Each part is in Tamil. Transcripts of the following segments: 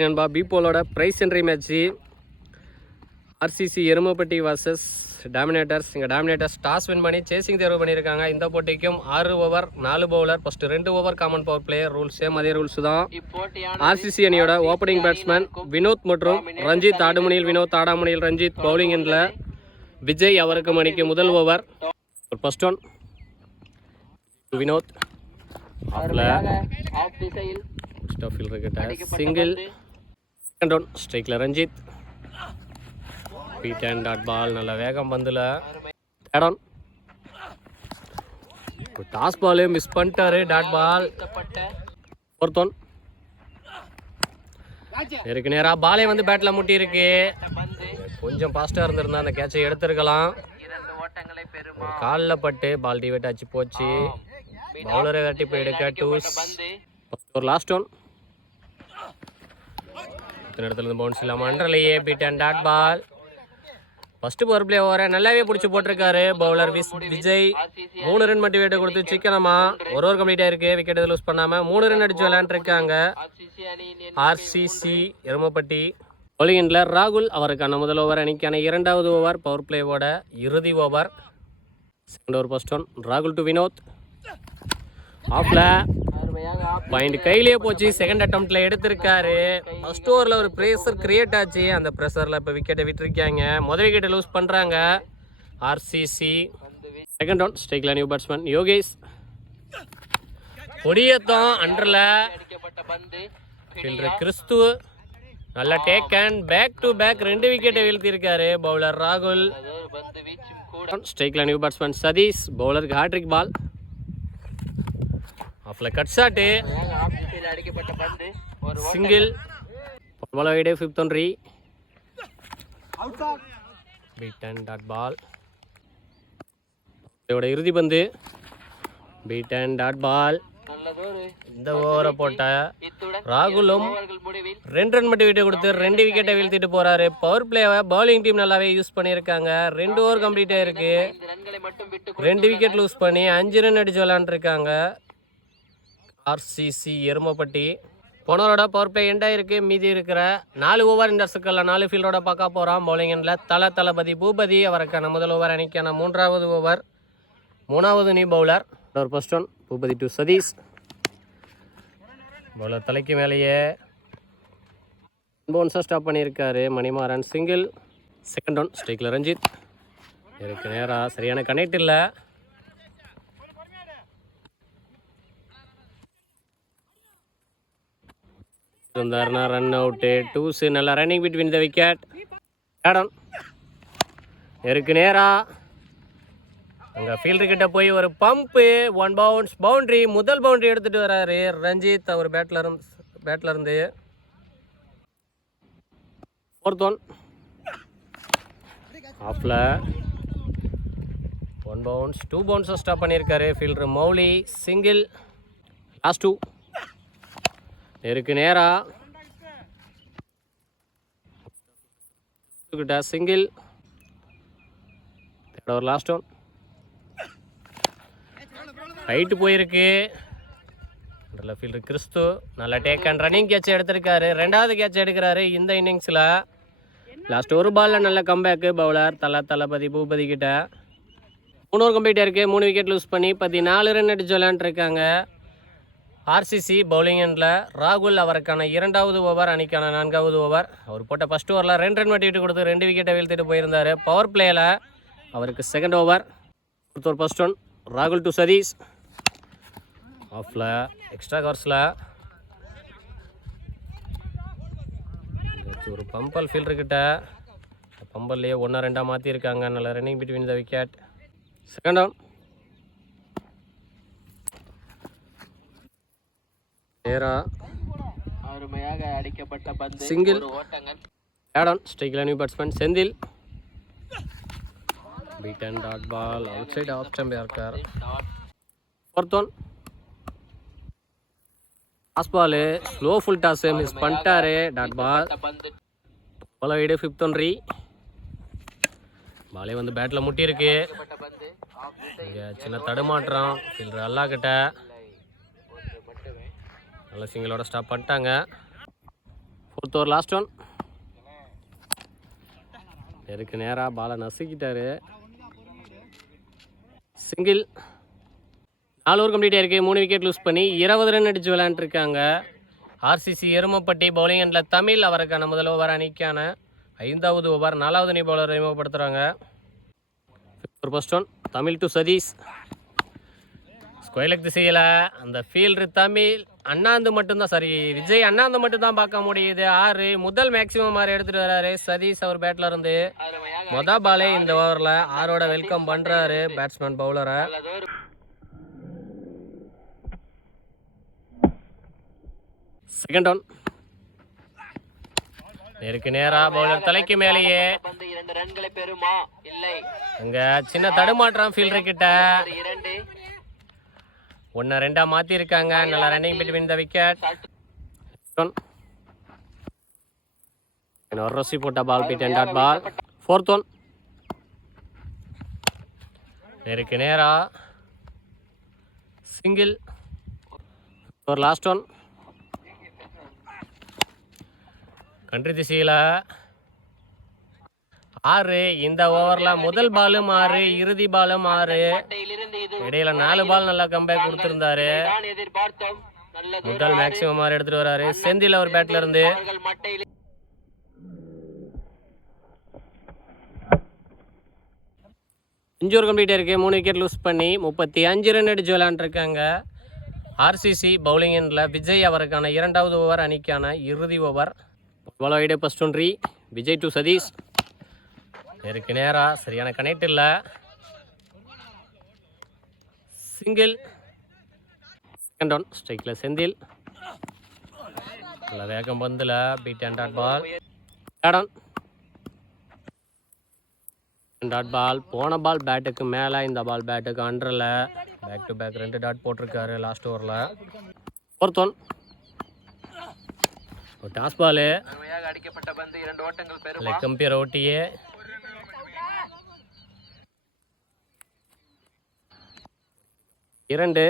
நண்பா பிபோலோட prize entry match RCC Erumapatti versus Dominators. இங்கே டாமினேட்டர்ஸ் டாஸ் வின் பண்ணி சேசிங் தேர்வு பண்ணியிருக்காங்க. இந்த போட்டிக்கும் 6 over 4 bowler. First 2 over common power player. Rules same அதே ரூல்ஸ் தான். ஆர்சிசி அணியோட ஓப்பனிங் பேட்ஸ்மேன் வினோத் மற்றும் ரஞ்சித். ஆடுமணியில் வினோத், ஆடாமணியில் ரஞ்சித். பவுலிங் எண்டில் விஜய். அவருக்கு மணிக்கு முதல் ஓவர். First one Vinod single. Second one ஸ்ட்ரைக்கில் Ranjith. Beat and dot ball. நல்ல வேகம் பந்தில். தேர்ட் ஒன் டாஸ் பால் மிஸ் பண்ணிட்டாரு. Dot ball. ஃபோர்த் ஒன் இருக்கு நேராக பாலே வந்து பேட்டில் முட்டி இருக்கு. கொஞ்சம் ஃபாஸ்ட்டாக இருந்திருந்தா அந்த கேட்சை எடுத்திருக்கலாம். காலில் பட்டு பால் டிவேட் ஆச்சு போச்சு. பவுலரை வெட்டி போய் எடுக்க டூஸ். ஒரு லாஸ்ட் ஒன் இத்தனை இடத்துல இருந்து பவுன்ஸ் இல்லாமல் அண்டர்லையே. Beat and dot ball. First power play ஓவரை நல்லாவே பிடிச்சி போட்டிருக்காரு பவுலர் விஜய். 3 ரன் மோட்டிவேட்டை கொடுத்து சிக்கனமா ஒரு ஓவர் கம்ப்ளீட் ஆயிருக்கு. விக்கெட் எதுவும் லூஸ் பண்ணாமல் 3 ரன் அடிச்சு விளையாண்டுருக்காங்க ஆர்சிசி எருமப்பட்டி. பவுலிங் எண்டில் ராகுல். அவருக்கான முதல் ஓவர். அணிக்கான 2வது ஓவர். பவர் பிளேவோட இறுதி over. Second over first one ராகுல் டு வினோத். ஆஃப்ல பாயிண்ட் கையிலே போச்சு. செகண்ட் அட்டம்ப்ட்ல எடுத்திருக்காரு. ஃபர்ஸ்ட் ஓவரில் ஒரு ப்ரெஷர் கிரியேட் ஆச்சு. அந்த ப்ரெஷரில் இப்போ விக்கெட்டை விட்டுருக்காங்க. முதல் விக்கெட்டை லூஸ் பண்ணுறாங்க ஆர்சிசி. செகண்ட் ஒன் ஸ்ட்ரைக்கில் நியூ பேட்ஸ்மேன் யோகேஷ். கொடியத்தம் அண்டரில் கிறிஸ்து. நல்ல take and back to back 2 விக்கெட்டை வீழ்த்தியிருக்காரு பவுலர் ராகுல். ஸ்ட்ரைக்கில் நியூ பேட்ஸ்மேன் சதீஷ். பவுலருக்கு ஹாட்ரிக் பால். ஆஃப்ல cut shot. Single. Ball wide. Fifth one ரீ. Beat and dot ball. இதோட இறுதி பந்து. Beat and dot ball. இந்த ஓவரை போட்ட ராகுலும் 2 ரன் மட்டும் விட்டு கொடுத்து 2 விக்கெட்டை வீழ்த்திட்டு போறாரு. பவர் பிளேவை பவுலிங் டீம் நல்லாவே யூஸ் பண்ணியிருக்காங்க. 2 ஓவர் கம்ப்ளீட் ஆயிருக்கு. 2 விக்கெட் லூஸ் பண்ணி 5 ரன் அடிச்சு விளையாண்டுருக்காங்க ஆர்சிசி எருமப்பட்டி. போனவரோட பவர் பிளே எண்டாயிருக்கு. மீதி இருக்கிற 4 ஓவர் இந்த சர்க்கிளில் 4 ஃபீல்டோட பார்க்க போகிறோம். பவுலிங் எண்டில் தளபதி பூபதி. அவருக்கான முதல் ஓவர். அணிக்கான 3வது ஓவர். 3வது நியூ பவுலர். ஒரு first one Boopathi to Satish. Bowler தலைக்கு மேலேயே பவுன்ஸாக ஸ்டாப் பண்ணியிருக்காரு மணிமாறன். சிங்கிள். செகண்ட் ஒன் ஸ்ட்ரைக்கில் ரஞ்சித். இருக்கு நேராக சரியான கனெக்ட் இல்லை. இருந்தாருன்னா ரன் அவுட்டு. டூஸு. நல்லா ரன்னிங் பிட்வீன் த விக்கெட். ஆடம் இருக்கு நேரா அங்கே ஃபீல்டர் கிட்ட போய் ஒரு பம்பு. 1 பவுன்ஸ் பவுண்ட்ரி. முதல் பவுண்ட்ரி எடுத்துட்டு வராரு ரஞ்சித். அவர் பேட்ல இருந்து. ஃபோர்த் ஒன் ஆஃப்ல 1 பவுன்ஸ் 2 பவுன்ஸை ஸ்டாப் பண்ணியிருக்காரு ஃபீல்டர் மௌலி. சிங்கிள். லாஸ்ட் 2 இருக்கு நேரா கிட்ட. சிங்கிள். ஒரு லாஸ்ட் ஒன் ஹைட்டு போயிருக்கு. நல்ல ஃபீல்டர் கிறிஸ்து. நல்ல டேக் அண்ட் ரன்னிங் கேட்ச் எடுத்திருக்காரு. 2வது கேட்ச் எடுக்கிறாரு இந்த இன்னிங்ஸில். லாஸ்ட் ஒரு பாலில் நல்ல கம்பேக்கு பவுலர் தளபதி பூபதி கிட்ட. 3 ஓவர் கம்ப்ளீட் ஆயிருக்கு. 3 விக்கெட் லூஸ் பண்ணி 14 ரன் அடிச்சு விளையாண்டுருக்காங்க ஆர்சிசி. பவுலிங் எண்டில் ராகுல். அவருக்கான 2வது ஓவர். அணிக்கான 4வது ஓவர். அவர் போட்ட ஃபர்ஸ்ட் ஓவரில் 2 ரன் மட்டிவிட்டு கொடுத்து 2 விக்கெட்டை வீழ்த்திட்டு போயிருந்தார். பவர் பிளேயில் அவருக்கு செகண்ட் ஓவர். ஒரு ஃபர்ஸ்ட் ஒன் ராகுல் டு சதீஷ். ஆஃப்ல எக்ஸ்ட்ரா கவர்ஸில் ஒரு பம்பல் ஃபீல்டர்கிட்ட. பம்பல்லையே 1-2 மாற்றிருக்காங்க. நல்ல running between the wicket. Second one அருமையாக அடிக்கப்பட்ட பந்து. சிங்கிள். ஆடன் ஸ்ட்ரைக்கில் new batsman Senthil. Beat and dot ball. Out side off ஸ்டம்பே இருக்கார். Fourth one toss ball. Slow full toss miss பண்ணிட்டாரு. Dot ball. Ball wide. Fifth one ரீ. பாலே வந்து பேட்டில் முட்டியிருக்கு. இங்கே சின்ன தடுமாற்றம் ஃபீல்டர் அல்லா கிட்ட. நல்ல சிங்கிளோட ஸ்டாப் பண்ணிட்டாங்க. ஒரு லாஸ்ட் ஒன். இருக்கு நேராக பாலை நசுக்கிட்டாரு. சிங்கிள். 4 ஓவர் கம்ப்ளீட் ஆயிருக்கு. 3 விக்கெட் லூஸ் பண்ணி 20 ரன் அடித்து விளையாண்டுருக்காங்க. ஆர்சிசி எருமப்பட்டி பவுலிங் எண்டில் தமிழ் அவருக்கான முதல் ஓவர் அணிக்கான 5வது ஓவர் 4வது அணி பவுலர் அறிமுகப்படுத்துகிறாங்க. ஒரு first one. Tamil to Sathish. ஸ்கொயலுக்கு திசையில் அந்த ஃபீல்டு தமிழ் அண்ணாந்து மட்டும்தான், சாரி விஜய் அண்ணாந்து மட்டும்தான் பார்க்க முடியுது. 6 முதல் மேக்ஸிமம் 6 எடுத்துகிட்டு வர்றாரு சதீஷ் அவர் பேட்டில் இருந்து. மொதல் பாலே இந்த ஓவரில் 6ஓட வெல்கம் பண்ணுறாரு பேட்ஸ்மேன் பவுலரை. Second one. நேருக்கு நேரா பவுலர் தலைக்கு மேலேயே அங்க சின்ன தடுமாற்றம் ஃபீல்டர் கிட்ட. 1-2 மாத்தி இருக்காங்க. நல்லா ரன்னிங் பிட்வீன் த விக்கெட். ஒரு ரசி போட்ட ball beat and dot ball. Fourth one. நேருக்கு நேரா சிங்கிள். ஒரு லாஸ்ட் ஒன். கண்ட்ரி திசையில் 6 இந்த ஓவரில் முதல் பாலும் 6 இறுதி பாலும் 6. இடையில 4 பால் நல்லா கம்பேக் கொடுத்துருந்தாரு. முதல் மேக்ஸிமம் 6 எடுத்துட்டு வராரு செந்தில் அவர் பேட்ல இருந்து. ஓவர் கம்ப்ளீட் இருக்கு. 3 விக்கெட் லூஸ் பண்ணி 35 ரன் அடிச்சு விளையாண்டுருக்காங்க. ஆர்சிசி பவுலிங் எண்டில் விஜய் அவருக்கான 2வது ஓவர் அணிக்கான இறுதி over. Ball wide first one. Vijay to Sathish. நேருக்கு நேரா சரியான கனெக்ட் இல்லை. சிங்கிள். Second one. ஸ்ட்ரைக்கில் செந்தில். நல்ல வேகம் பந்தில் beat and dot ball. Third one. Dot ball. போன பால் பேட்டுக்கு மேலே, இந்த பால் பேட்டுக்கு அண்டரில். பேக் டு பேக் 2 டாட் போட்டிருக்காரு லாஸ்ட் ஓவரில். Fourth one. ஒரு டாஸ் பாலு. கம்பியர் ஓட்டியே. இரண்டு.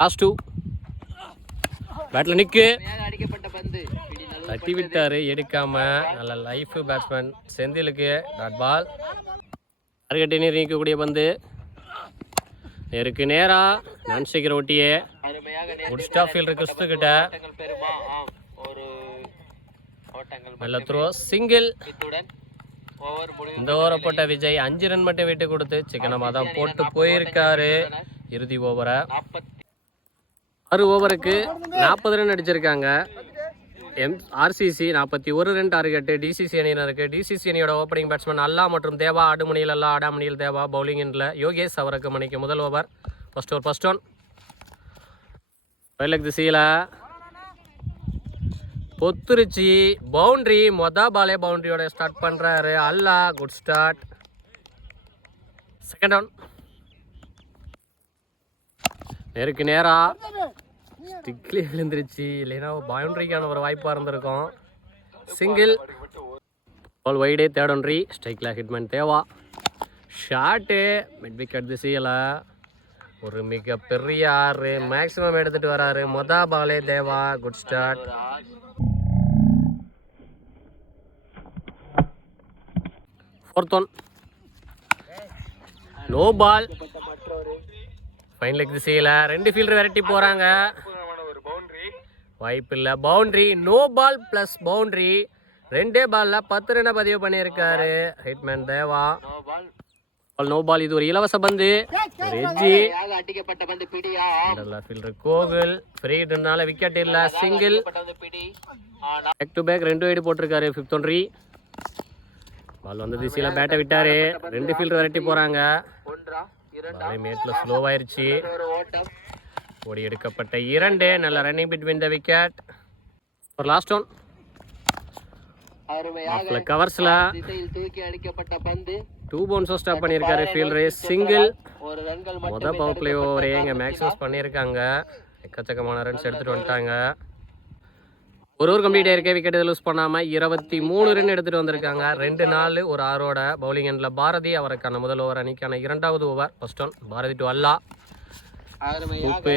லாஸ்ட் 2. பேட்டில் நிற்கு. தட்டி விட்டாரு எடுக்காம. நல்ல லைஃப் பேட்ஸ்மேன் செந்திலுக்கு. டாட் பால். டார்கெட்டை நீக்கக்கூடிய பந்து. நேருக்கு நேரா நான் ஸ்ட்ரைக்கர் ஓட்டியே. குட் ஸ்டாப் ஃபீல்டர் கிறிஸ்துக்கிட்ட. நல்ல த்ரோ. சிங்கிள். இந்த ஓவரை போட்ட விஜய் 5 ரன் மட்டும் விட்டு கொடுத்து சிக்கனமாக தான் போட்டு போயிருக்காரு. இறுதி ஓவரை 6 ஓவருக்கு 40 ரன் அடிச்சிருக்காங்க. ஆர்சிசி 41 ரன் டார்கெட்டு டிசிசி அணியினருக்கு. டிசிசி அணியோட ஓப்பனிங் பேட்ஸ்மேன் அல்லா மற்றும் தேவா. ஆடுமணியில் அல்லா, ஆடாமணியில் தேவா. பவுலிங் எண்டில் யோகேஷ் அவருக்கு மணிக்கு முதல் ஓவர். First one. வயலுக்கு திசையில் பொத்துருச்சி. பவுண்ட்ரி. மொதல் பாலே பவுண்ட்ரியோட ஸ்டார்ட் பண்ணுறாரு Alla. Good start. Second one. நேருக்கு நேரா ஸ்டிக்லி விழுந்துருச்சு. இல்லைன்னா பவுண்ட்ரிக்கான ஒரு வாய்ப்பாக இருந்திருக்கும். சிங்கிள். பால் வைடே. Third one. ஸ்ட்ரைக்கில் hitman Deva. Shot mid wicket திசையில் ஒரு மிகப்பெரிய 6 மேக்ஸிமம் எடுத்துகிட்டு வராரு. மொதல் பாலே Deva. Good start. Fourth one. No ball. ஃபைனலுக்கு திசையில் 2 ஃபீல்டர் விரட்டி போகிறாங்க. வாய்ப்பு இல்லை. Boundary. No ball plus boundary. 2 பாலில் 10 ரன் பதிவு பண்ணியிருக்காரு ஹிட்மேன் தேவா. No ball. இது ஒரு இலவச பந்து. ஃபீல்டர் கோகுல் ஃப்ரீனால விக்கெட் இல்லை. Single. Back to back 2 wide போட்டிருக்காரு. 5th one. பால் வந்து திசையில் பேட்டை விட்டாரு. 2 ஃபீல்டர் விரட்டி போகிறாங்க. மேட்டில் ஸ்லோவாயிருச்சு. ஓடி எடுக்கப்பட்ட 2. நல்ல ரன்னிங் பிட்வீன் த விக்கெட். ஒரு லாஸ்ட் ஒன். கவர்ஸ்ல 2 பவுன்ஸும் ஸ்டாப் பண்ணியிருக்காரு ஃபீல்டரு. சிங்கிள். மொதல் பவர் பிளே ஓவரே இங்கே மேக்ஸிமம் பண்ணியிருக்காங்க. எக்கச்சக்கமான ரன்ஸ் எடுத்துகிட்டு வந்துட்டாங்க. ஒரு ஓவர் கம்ப்ளீட் ஆயிருக்கே. விக்கெட் லூஸ் பண்ணாமல் 23 ரன் எடுத்துகிட்டு வந்திருக்காங்க. 2 4 ஒரு 6ஓட பவுலிங் எண்டில் பாரதி அவருக்கான முதல் ஓவர் அணிக்கான 2வது over. First one. Bharathi to Alla. உப்பு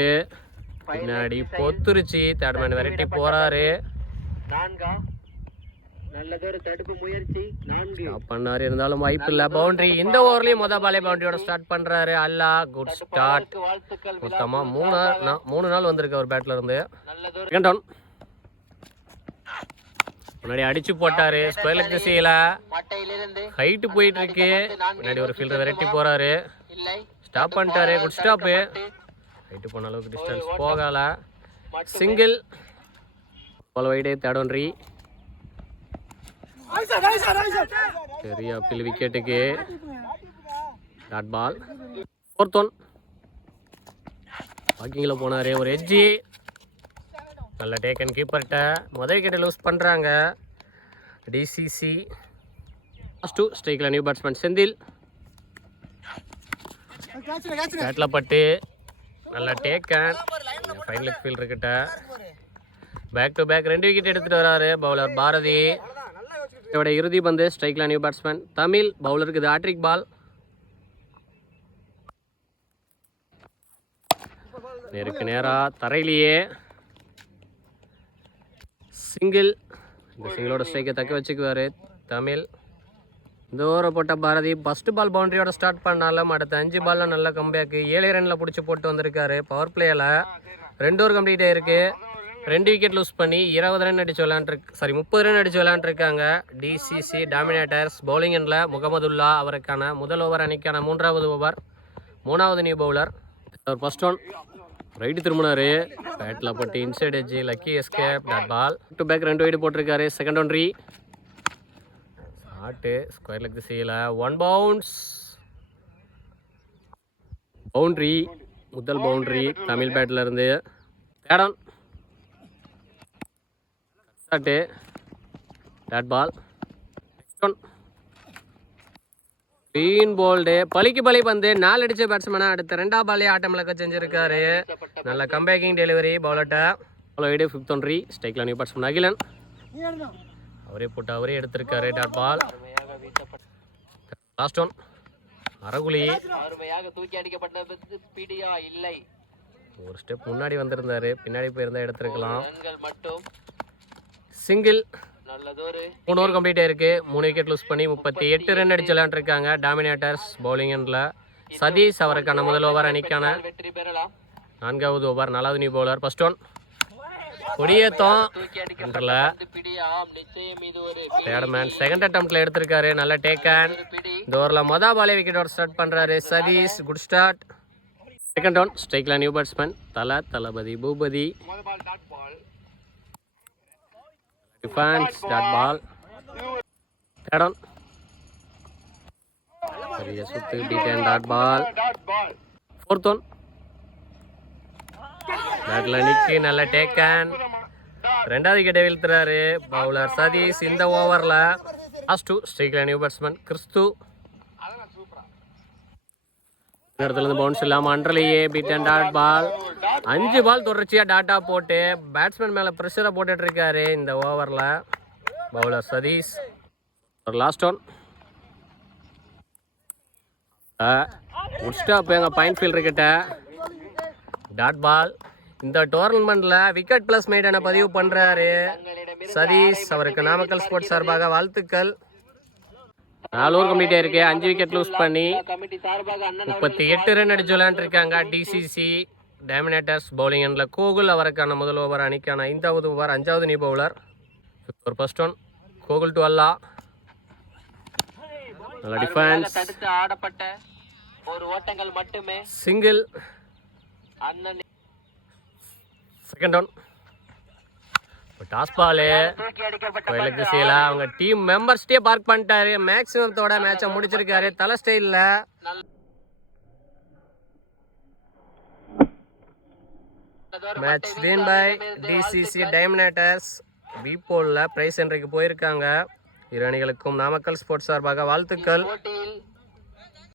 பின்னாடி பொத்துருச்சு. தேர்ட் மேன் வெரைட்டி போகிறாரு. ஸ்டாப் பண்ணாரு, இருந்தாலும் வாய்ப்பு இல்ல. பவுண்டரி. இந்த ஓவர்லயும் மொதல் பாலே பவுண்டரியோட ஸ்டார்ட் பண்றாரு. Alla good start. மொத்தமா மூணு நாள் வந்திருக்கு அவர் பேட்ல இருந்து. Second down. முன்னாடி அடிச்சு போட்டாரு. ஸ்கொயர் லெக் திசையில ஹைட் போயிட்டு இருக்கு. முன்னாடி ஒரு ஃபீல்டர் விரட்டி போறாரு. ஸ்டாப் பண்ணிட்டாரு. Good stop. ஹைட் போன அளவுக்கு டிஸ்டன்ஸ் போகல. சிங்கிள். பால் வைடே. தேர்ட் ஒன்ரி. பெரிய அப்பீல் விக்கெட்டுக்கு. Dot ball. Fourth one. வாக்கிங்கில் போனாரு. ஒரு எட்ஜி. நல்ல டேக்கன் கீப்பர்கிட்ட. முதல் விக்கெட்டை லூஸ் பண்ணுறாங்க டிசிசி. லாஸ்ட் டூ ஸ்ட்ரைக்கில் நியூ பேட்ஸ்மேன் செந்தில். பேட்டில் பட்டு நல்ல டேக்கன். ஃபைன் லெக் ஃபீல்டர்கிட்ட பேக் டு பேக் 2 விக்கெட் எடுத்துகிட்டு வராரு பவுலர் பாரதி. இதோட இறுதி பந்து. ஸ்ட்ரைக்கில் நியூ பேட்ஸ்மேன் தமிழ். பவுலருக்கு இது ஹேட்ரிக் பால். நேருக்கு நேராக தரையிலேயே சிங்கிள். இந்த சிங்கிளோட ஸ்ட்ரைக்கை தக்க வச்சுக்குவார் தமிழ். இந்த ஓவரை போட்ட பாரதி ஃபர்ஸ்ட் பால் பவுண்டரியோட ஸ்டார்ட் பண்ணாலும் அடுத்த 5 பாலில் நல்ல கம்பேக்கு. 7 ரனில் பிடிச்சி போட்டு வந்திருக்காரு. பவர் பிளேயில் 2 ஓவர் கம்ப்ளீட் ஆகிருக்கு. 2 விக்கெட் லூஸ் பண்ணி 20 ரன் அடிச்சு விளையாண்டுருக்கு. 30 ரன் அடிச்சு விளையாண்டுருக்காங்க டிசிசி டாமினேட்டர்ஸ். பவுலிங் எண்ணில் முகமதுல்லா. அவருக்கான முதல் ஓவர் அணிக்கான 3வது ஓவர். 3வது new bowler. First one. Right திரும்பினாரு. பேட்டில் பட்டு inside edge. Lucky escape. Dot ball. To back 2 wide போட்டிருக்காரு. செகண்ட் ஒன்ரி. ஷாட்டு. ஸ்கொயர் லெக் திசையில் 1 பவுன்ஸ். பவுண்ட்ரி. முதல் பவுண்ட்ரி தமிழ் பேட்டில் இருந்து. Third one. Shot. Dot ball. Next one. Clean bowled. பலிக்கு பலி பந்து. 4 அடிச்ச பேட்ஸ்மேனை அடுத்த 2ஆம் பாலே ஆட்டம் இழக்க செஞ்சிருக்காரு. நல்ல கம்பேக்கிங் டெலிவரி பவுலர்ட்ட. பால் வைடு. 5th ஒன்ரி. ஸ்ட்ரைக்கில் நியூ பேட்ஸ்மேன் அகிலன். அவரே போட்டு அவரே எடுத்திருக்காரு. Dot ball. Last one. அரகுலி. ஒரு ஸ்டெப் முன்னாடி வந்திருந்தாரு. பின்னாடி போயிருந்தா எடுத்திருக்கலாம். சிங்கிள். 3 ஓவர் கம்ப்ளீட் ஆயிருக்கு. 3 விக்கெட் லூஸ் பண்ணி 38 ரன் அடிச்சு விளையாண்டுருக்காங்க டாமினேட்டர்ஸ். பவுலிங் எண்ணில் சதீஷ். அவருக்கான முதல் ஓவர் அணிக்கான 4வது ஓவர். 4வது நியூ பவுலர். First one. கொடியேத்தம். Third man. செகண்ட் அட்டம்ப்ட்ல எடுத்திருக்காரு. நல்ல டேக்கன். இந்த ஓவரில் மொதல் பாலே விக்கெட்டோட ஸ்டார்ட் பண்றாரு Sathish. Good start. Second one. ஸ்ட்ரைக்கில் new batsman Thalapathy Boopathy. Defence. Dot ball. Third one. பெரிய சுத்து. Beaten. Dot ball. Fourth one. பேட்ல நிக்கி. நல்ல டேக்கன். 2வது விக்கெட்டை வீழ்த்துறாரு பவுலர் சதீஷ். இந்த ஓவரில் லாஸ்ட் டூ ஸ்ட்ரைக்கில் நியூ பேட்ஸ்மேன் கிறிஸ்து. இந்த இடத்துல இருந்து பவுன்ஸ் இல்லாமல் அண்டர்லேயே பீட்டன். டாட் பால். 5 பால் தொடர்ச்சியாக டாட்டா போட்டு பேட்ஸ்மேன் மேலே ப்ரெஷரை போட்டுட்டு இருக்காரு இந்த ஓவரில் bowler Sathish. Last one. Good stop எங்கள் பாயிண்ட் ஃபீல்டர்கிட்ட. Dot ball. இந்த டோர்னமெண்ட்ல விக்கெட் பிளஸ் மெய்டனை பதிவு பண்றாரு சதீஷ். அவருக்கு நாமக்கல் ஸ்போர்ட்ஸ் சார்பாக வாழ்த்துக்கள். 4 ஓவர் கம்ப்ளீட் ஆயிருக்கு. 5 விக்கெட் லூஸ் பண்ணி 38 ரன் அடிச்சு விளையாண்டுருக்காங்க டிசிசி டாமினேட்டர்ஸ். பவுலிங் எண்ணில் கோகுல். அவருக்கான முதல் ஓவர் அணிக்கான 5வது ஓவர். 5வது நியூ பவுலர். ஒரு first one. Gokul to Alla. நல்ல defence. Single. Second one. Toss ball. அவங்க டீம் மெம்பர்ஸ்டே பார்க் பண்ணிட்டாரு. மேக்ஸிமத்தோட மேட்சை முடிச்சிருக்காரு தலை ஸ்டைலில். Match win by DCC Dominators. பிபோலில் பிரைஸ் என்றைக்கு போயிருக்காங்க. இரு அணிகளுக்கும் நாமக்கல் ஸ்போர்ட்ஸ் சார்பாக வாழ்த்துக்கள்.